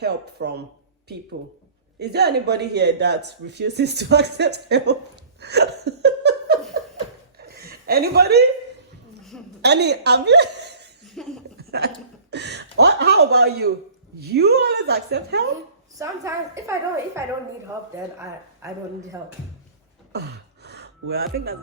help from people. Is there anybody here that refuses to accept help? Anybody? Any? Have you? How about you? You always accept help? Sometimes, if I don't need help, then I don't need help. Well, I think that's.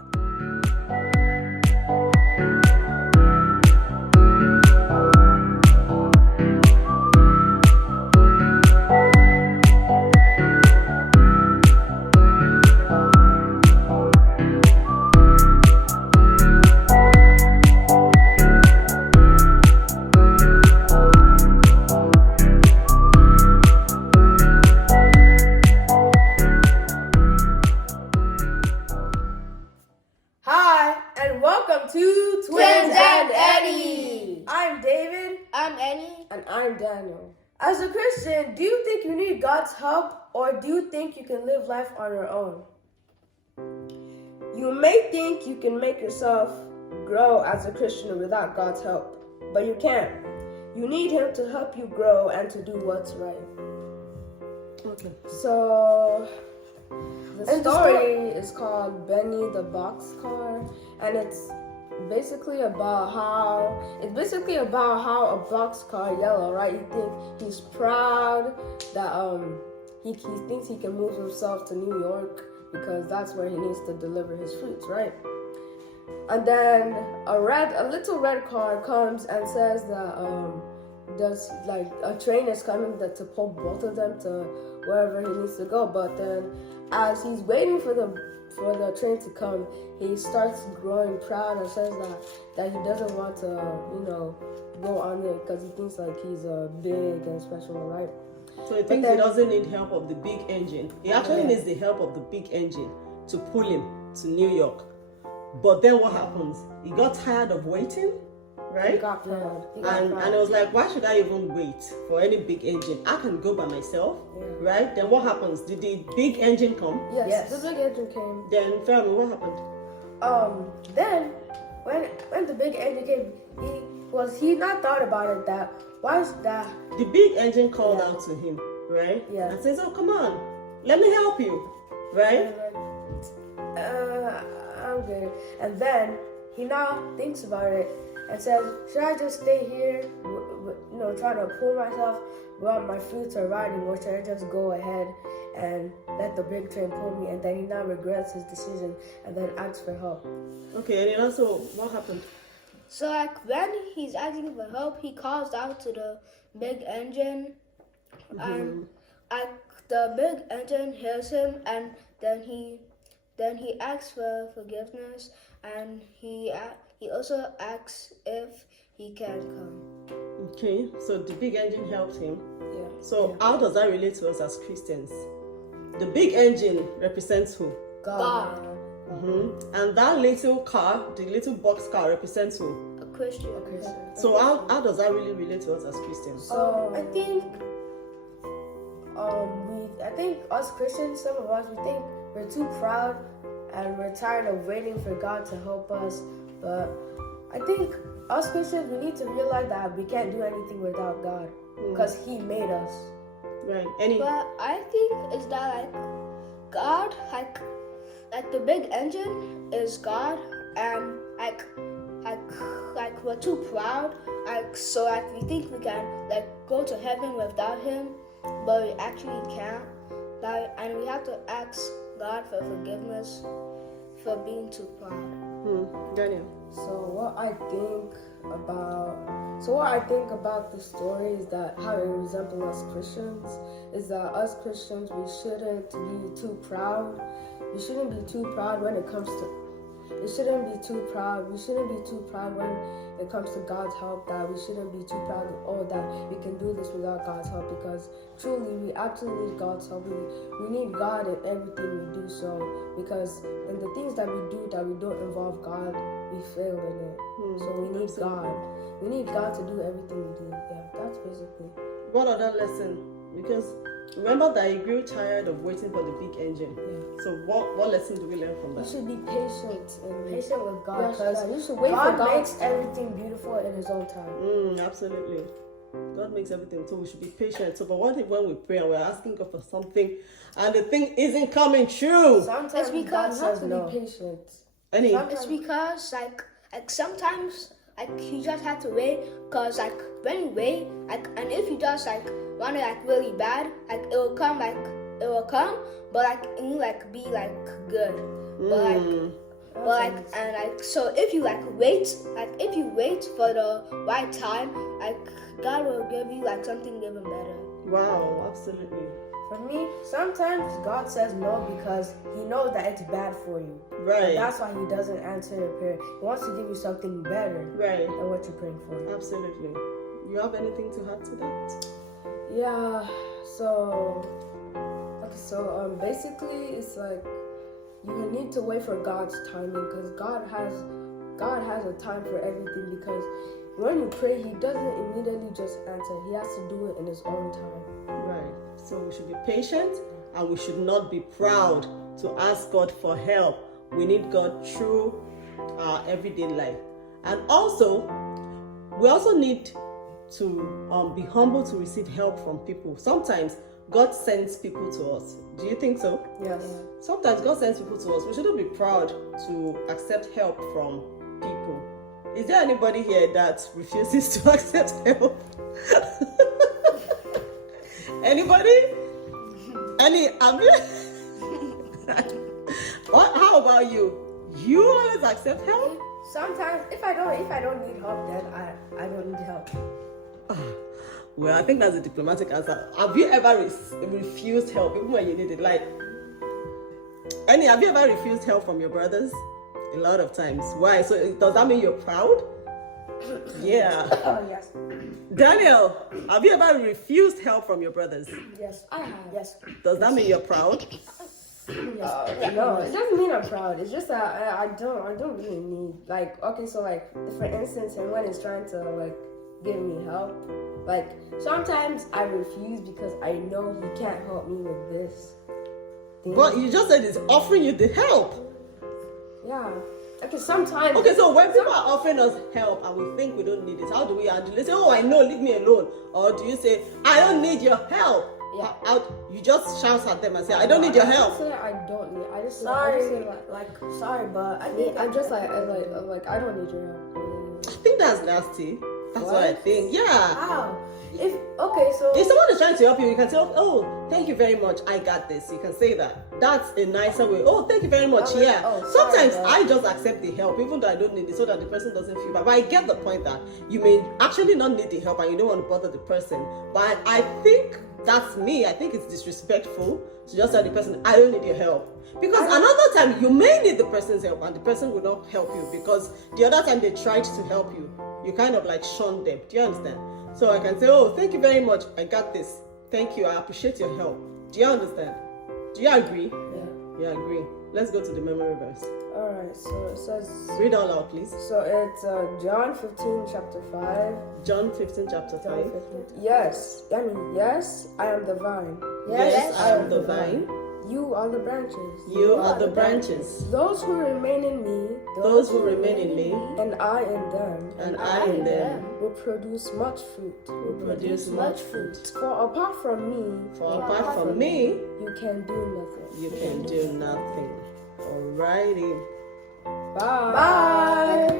Hi, and welcome to Twins and Enny. I'm David. I'm Enny. And I'm Daniel. As a Christian, do you think you need God's help, or do you think you can live life on your own? You may think you can make yourself grow as a Christian without God's help, but you can't. You need Him to help you grow and to do what's right. Okay. So, the story is called Benny the Boxcar, and it's basically about how a boxcar yellow, right? You think he's proud that he thinks he can move himself to New York because that's where he needs to deliver his fruits, right? And then a little red car comes and says that there's like a train is coming to pull both of them to wherever he needs to go. But then as he's waiting for the train to come, he starts growing proud and says that he doesn't want to, go on it because he thinks like he's big and special, right? So he thinks he doesn't need help of the big engine. He actually needs the help of the big engine to pull him to New York. But then what happens? He got tired of waiting, right? He got proud. And it was like, why should I even wait for any big engine? I can go by myself, right? Then what happens? Did the big engine come? Yes, the big engine came. Then Pharaoh, what happened? Then when the big engine came, he not thought about it that why is that The big engine called out to him, right? Yeah. And says, oh, come on, let me help you, right? I'm good. And then he now thinks about it and says, should I just stay here, trying to pull myself while my fruits are riding, or should I just go ahead and let the big train pull me? And then he now regrets his decision and then asks for help. Okay, and then also, what happened? So when he's asking for help, he calls out to the big engine, and the big engine hears him, and then he asks for forgiveness, and he also asks if he can come. Okay, so the big engine helped him. Yeah. So how does that relate to us as Christians? The big engine represents who? God. And that little car, the little box car, represents who? A Christian. So how does that really relate to us as Christians? So I think us Christians, some of us, we think we're too proud and we're tired of waiting for God to help us. But I think us Christians, we need to realize that we can't do anything without God because He made us. Right. But I think is that like God, like the big engine is God, and like we're too proud, so we think we can go to heaven without Him, but we actually can't. And we have to ask God for forgiveness for being too proud. Daniel. So what I think about the story is that how it resembles us Christians is that us Christians, we shouldn't be too proud. We shouldn't be too proud when it comes to. We shouldn't be too proud. We shouldn't be too proud when it comes to God's help. That we shouldn't be too proud that we can do this without God's help, because truly we absolutely need God's help. We need God in everything we do. So because in the things that we do that we don't involve God, we fail in it. So we need God. We need God to do everything we do. Yeah, that's basically. What other lesson? Because remember that he grew tired of waiting for the big engine. Yeah. So what lesson do we learn from that? You should be patient with God, Yes, because you should wait God for God makes everything beautiful in His own time. Absolutely. God makes everything, so we should be patient. So, but what if when we pray and we're asking God for something and the thing isn't coming true? Sometimes It's God because says no. Be patient. Enny? It's because like sometimes like you just have to wait, cause like when you wait, like, and if you just like want it like really bad, like it will come, but like and you like be like good, and like so if you like wait, like if you wait for the right time, like God will give you like something even better. Wow, absolutely. For me, sometimes God says no because He knows that it's bad for you. Right. And that's why He doesn't answer your prayer. He wants to give you something better Right. than what you're praying for. Absolutely. You have anything to add to that? Yeah. So basically, it's like you need to wait for God's timing because God has a time for everything. Because when you pray, He doesn't immediately just answer. He has to do it in His own time. Right. So we should be patient and we should not be proud to ask God for help. We need God through our everyday life. And also, we also need to be humble to receive help from people. Sometimes God sends people to us. Do you think so? Yes. Sometimes God sends people to us. We shouldn't be proud to accept help from people. Is there anybody here that refuses to accept help? Anybody? Enny, have you? What? How about you? You always accept help? Sometimes, if I don't need help, then I don't need help. Well, I think that's a diplomatic answer. Have you ever refused help even when you need it? Like, Enny, have you ever refused help from your brothers? A lot of times. Why? So does that mean you're proud? Yeah. Oh yes. Daniel, have you ever refused help from your brothers? Yes. I have. Yes. Does that mean you're proud? No, it doesn't mean I'm proud. It's just that I don't really need, like, okay, so like for instance, and when it's trying to like give me help, like sometimes I refuse because I know he can't help me with this thing. But you just said he's offering you the help. Yeah. Okay, sometimes. Okay, so when people are offering us help and we think we don't need it, how do we handle it? They say, oh, I know, leave me alone. Or do you say, I don't need your help? Yeah. You just shout at them and say, I don't need your help. I don't need. I just Sorry, say sorry, but I think I'm just like I don't need your help. I think that's nasty. That's what I think. Yeah. how? If someone is trying to help you, you can say, oh, thank you very much, I got this. You can say that. That's a nicer way. Oh, thank you very much. Oh, Yeah. oh, Sometimes sorry, I just accept the help, even though I don't need it, so that the person doesn't feel bad. But I get the point that you may actually not need the help and you don't want to bother the person. But I think that's me. I think it's disrespectful to just tell the person, I don't need your help. Because another time you may need the person's help and the person will not help you because the other time they tried to help you, you kind of like shunned them. Do you understand? So I can say, oh, thank you very much. I got this. Thank you. I appreciate your help. Do you understand? Do you agree? Yeah. You agree. Let's go to the memory verse. Alright, so it says. Read out loud, please. So it's John 15, chapter 5. John 15, chapter 5. Yes, I am the vine. Yes, I am the vine. You are the branches. You are the branches. Those who remain in me, Those who remain in me, and I in them, and I in them, will produce much fruit. produce much fruit. For apart from me, For apart from me, you can do nothing. you can do nothing. Alrighty. Bye.